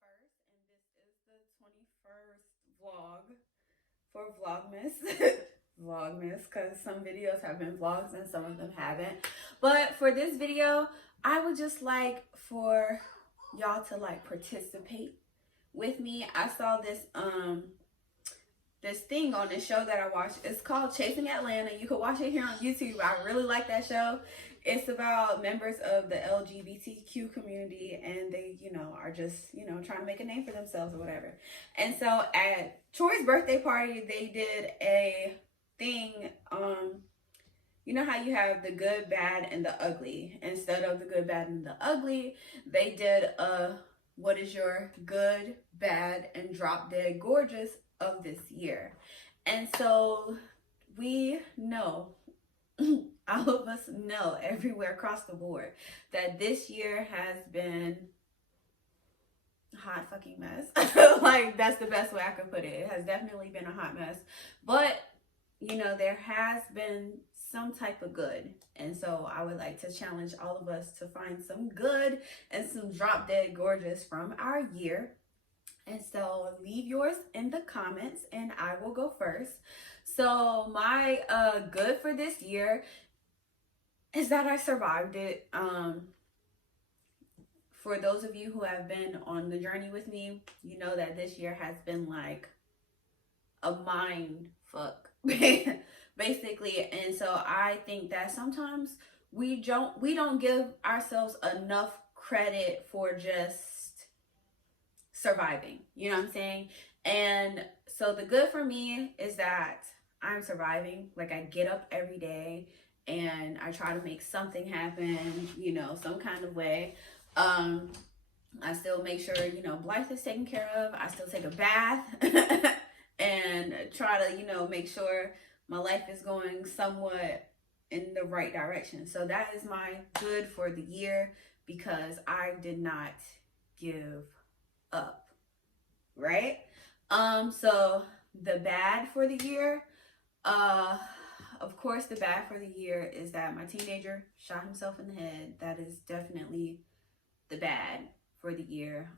21st, and this is the 21st vlog for Vlogmas. Vlogmas, because some videos have been vlogs and some of them haven't. But for this video, I would just like for y'all to like participate with me. I saw this thing on this show that I watched. It's called Chasing Atlanta. You can watch it here on YouTube. I really like that show. It's about members of the LGBTQ community, and they, are just, trying to make a name for themselves or whatever. And so at Troy's birthday party, they did a thing. You know how you have the good, bad, and the ugly. Instead of the good, bad, and the ugly, they did what is your good, bad, and drop dead gorgeous of this year. And so we know, all of us know everywhere across the board, that this year has been a hot fucking mess. Like, that's the best way I could put it. It has definitely been a hot mess. But, there has been some type of good. And so I would like to challenge all of us to find some good and some drop dead gorgeous from our year. And so leave yours in the comments and I will go first. So my good for this year is that I survived it. For those of you who have been on the journey with me, you know that this year has been like a mind fuck basically. And so I think that sometimes we don't give ourselves enough credit for just surviving, you know what I'm saying? And so the good for me is that I'm surviving. Like, I get up every day and I try to make something happen, some kind of way. I still make sure, Blythe is taken care of. I still take a bath and try to, make sure my life is going somewhat in the right direction. So that is my good for the year, because I did not give up, right? So the bad for the year, of course, the bad for the year is that my teenager shot himself in the head. That is definitely the bad for the year.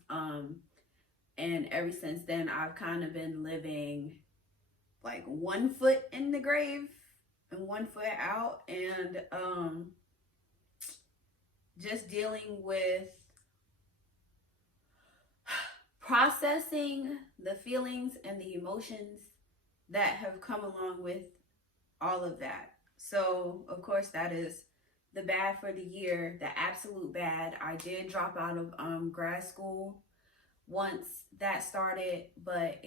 And ever since then, I've kind of been living like 1 foot in the grave and 1 foot out, and just dealing with processing the feelings and the emotions that have come along with all of that. So, of course, that is the bad for the year, the absolute bad. I did drop out of grad school once that started, but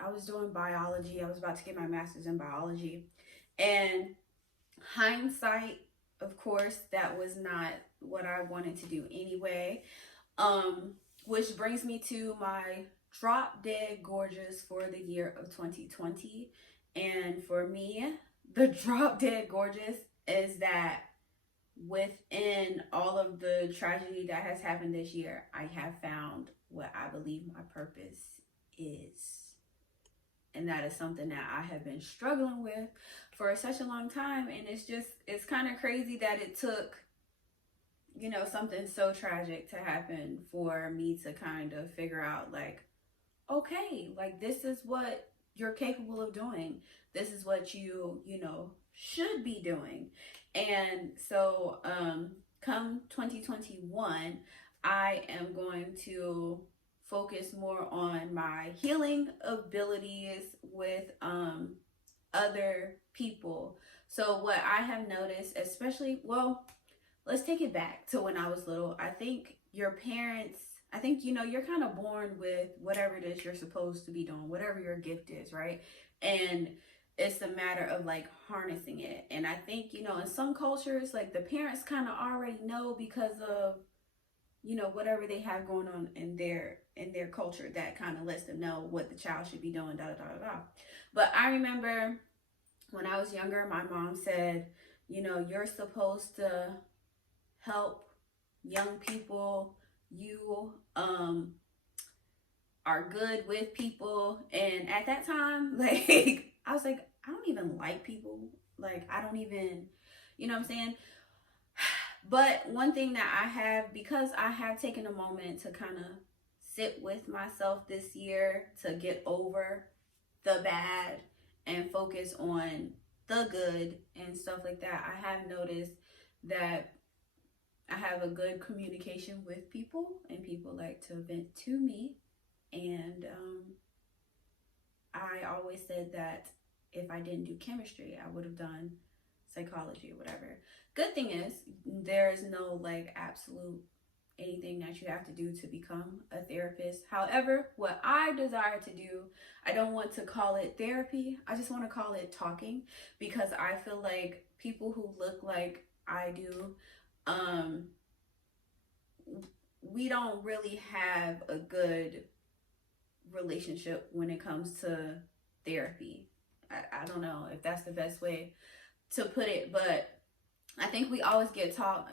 I was doing biology. I was about to get my master's in biology. And hindsight, of course, that was not what I wanted to do anyway. Which brings me to my drop dead gorgeous for the year of 2020. And for me, the drop dead gorgeous is that within all of the tragedy that has happened this year, I have found what I believe my purpose is. And that is something that I have been struggling with for such a long time. And it's kind of crazy that it took, something so tragic to happen for me to kind of figure out, like, okay, like, this is what you're capable of doing. This is what you should be doing. And so come 2021, I am going to focus more on my healing abilities with other people. So what I have noticed, especially, well, let's take it back to when I was little. I think your parents, you're kind of born with whatever it is you're supposed to be doing, whatever your gift is, right? And it's a matter of like harnessing it. And I think, in some cultures, like, the parents kind of already know because of, whatever they have going on in their culture that kind of lets them know what the child should be doing, da da da da. But I remember when I was younger, my mom said, you're supposed to help young people. You are good with people. And at that time, like, I was like, I don't even like people. Like, I don't even, you know what I'm saying? But one thing that I have, because I have taken a moment to kind of sit with myself this year to get over the bad and focus on the good and stuff like that. I have noticed that I have a good communication with people, and people like to vent to me. And I always said that if I didn't do chemistry, I would have done psychology or whatever. Good thing is, there is no like absolute anything that you have to do to become a therapist. However, what I desire to do, I don't want to call it therapy. I just want to call it talking, because I feel like people who look like I do, we don't really have a good relationship when it comes to therapy. I don't know if that's the best way to put it, but I think we always get taught,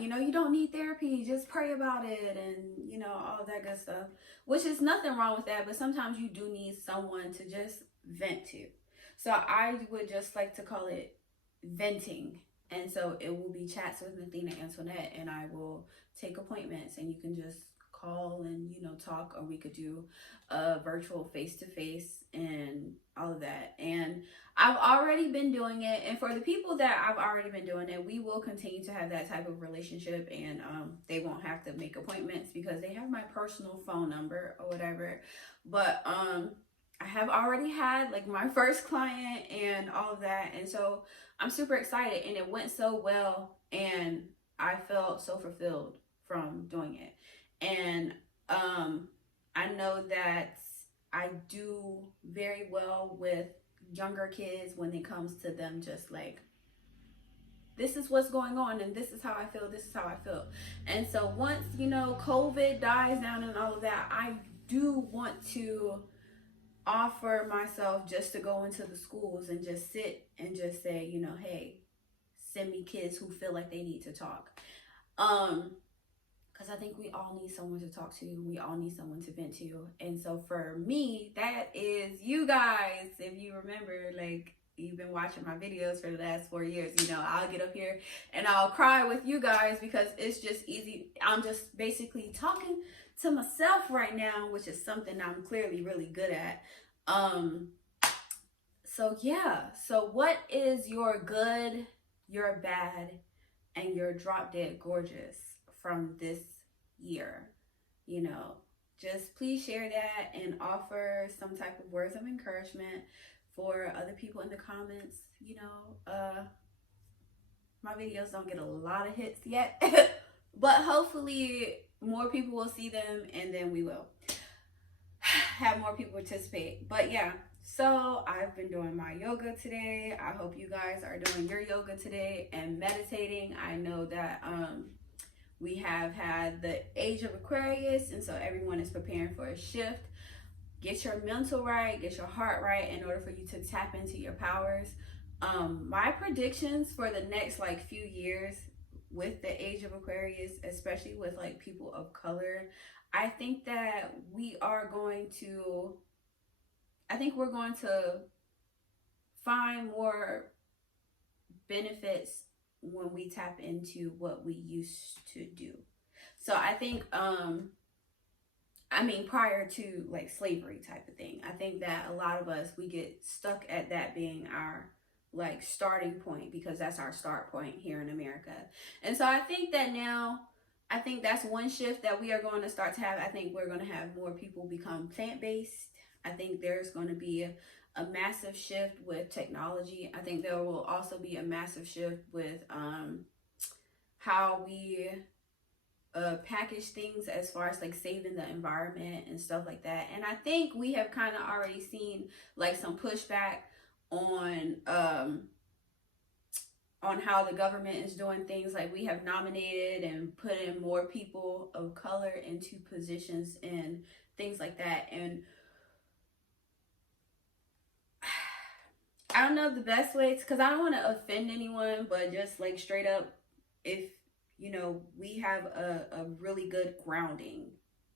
you don't need therapy, just pray about it, and, all that good stuff, which is nothing wrong with that, but sometimes you do need someone to just vent to. So I would just like to call it venting. And so it will be chats with Nathina Antoinette, and I will take appointments, and you can just call and, talk, or we could do a virtual face-to-face and all of that. And I've already been doing it, and for the people that I've already been doing it, we will continue to have that type of relationship, and they won't have to make appointments because they have my personal phone number or whatever. But I have already had like my first client and all of that, and so I'm super excited, and it went so well, and I felt so fulfilled from doing it. And I know that I do very well with younger kids when it comes to them just like, this is what's going on, and this is how I feel, this is how I feel. And so once, COVID dies down and all of that, I do want to offer myself just to go into the schools and just sit and just say, hey, send me kids who feel like they need to talk. Because I think we all need someone to talk to. We all need someone to vent to. And so for me, that is you guys. If you remember, like, you've been watching my videos for the last 4 years, I'll get up here and I'll cry with you guys because it's just easy. I'm just basically talking to myself right now, which is something I'm clearly really good at. So yeah. So what is your good, your bad, and your drop dead gorgeous from this year? Just please share that and offer some type of words of encouragement for other people in the comments. My videos don't get a lot of hits yet, but hopefully more people will see them, and then we will have more people participate. But yeah, so I've been doing my yoga today. I hope you guys are doing your yoga today and meditating. I know that we have had the age of Aquarius, and so everyone is preparing for a shift. Get your mental right, get your heart right in order for you to tap into your powers. My predictions for the next few years with the age of Aquarius, especially with people of color, I think that we're going to find more benefits when we tap into what we used to do. So I think prior to slavery type of thing, I think that a lot of us, we get stuck at that being our starting point, because that's our start point here in America. And so I think that now, I think that's one shift that we are going to start to have. I think we're going to have more people become plant-based. I think there's going to be a massive shift with technology. I think there will also be a massive shift with how we package things, as far as saving the environment and stuff like that. And I think we have kind of already seen some pushback on how the government is doing things. We have nominated and put in more people of color into positions and things like that. And I don't know the best way, because I don't want to offend anyone, but just straight up, if we have a really good grounding,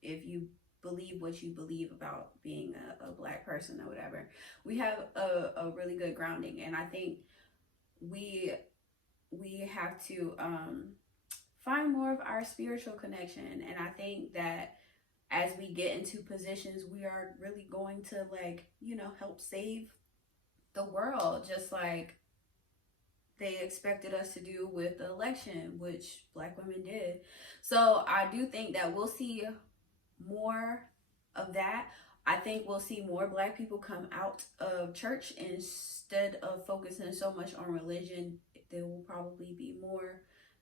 if you believe what you believe about being a Black person or whatever, we have a really good grounding. And I think we have to find more of our spiritual connection. And I think that as we get into positions, we are really going to, like, you know, help save the world, just like they expected us to do with the election, which Black women did. So I do think that we'll see more of that. I think we'll see more Black people come out of church instead of focusing so much on religion. There will probably be more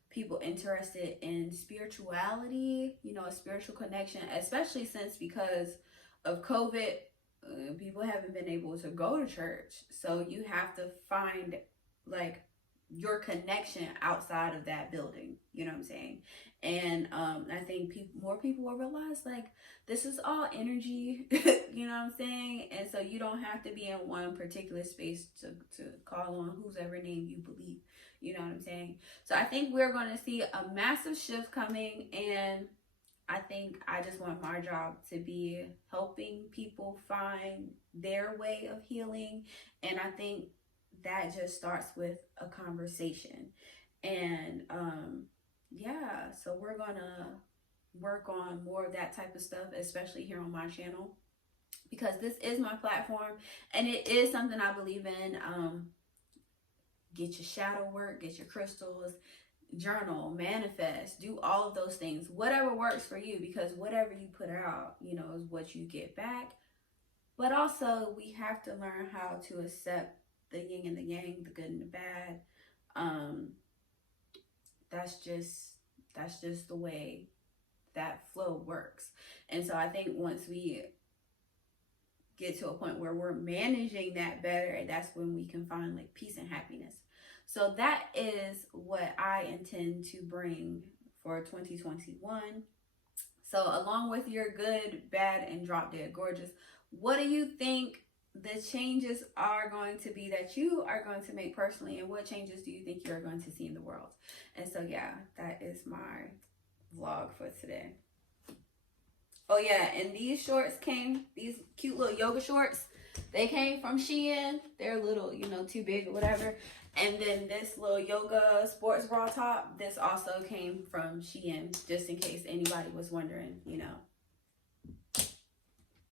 people interested in spirituality, you know, a spiritual connection, especially since because of COVID, people haven't been able to go to church. So you have to find like your connection outside of that building, you know what I'm saying? And I think more people will realize, like, this is all energy, you know what I'm saying? And so you don't have to be in one particular space to call on whose ever name you believe, you know what I'm saying? So I think we're going to see a massive shift coming, and I think I just want my job to be helping people find their way of healing. And I think that just starts with a conversation. And yeah, so we're gonna work on more of that type of stuff, especially here on my channel, because this is my platform and it is something I believe in. Get your shadow work, get your crystals, journal, manifest, do all of those things, whatever works for you, because whatever you put out, you know, is what you get back. But also we have to learn how to accept the yin and the yang, the good and the bad. That's just the way that flow works. And so I think once we get to a point where we're managing that better, that's when we can find like peace and happiness. So that is what I intend to bring for 2021. So along with your good, bad, and drop dead gorgeous, what do you think the changes are going to be that you are going to make personally, and what changes do you think you're going to see in the world? And so yeah, that is my vlog for today. Oh yeah, and these shorts came, these cute little yoga shorts, they came from Shein. They're a little, you know, too big or whatever. And then this little yoga sports bra top, this also came from Shein, just in case anybody was wondering, you know.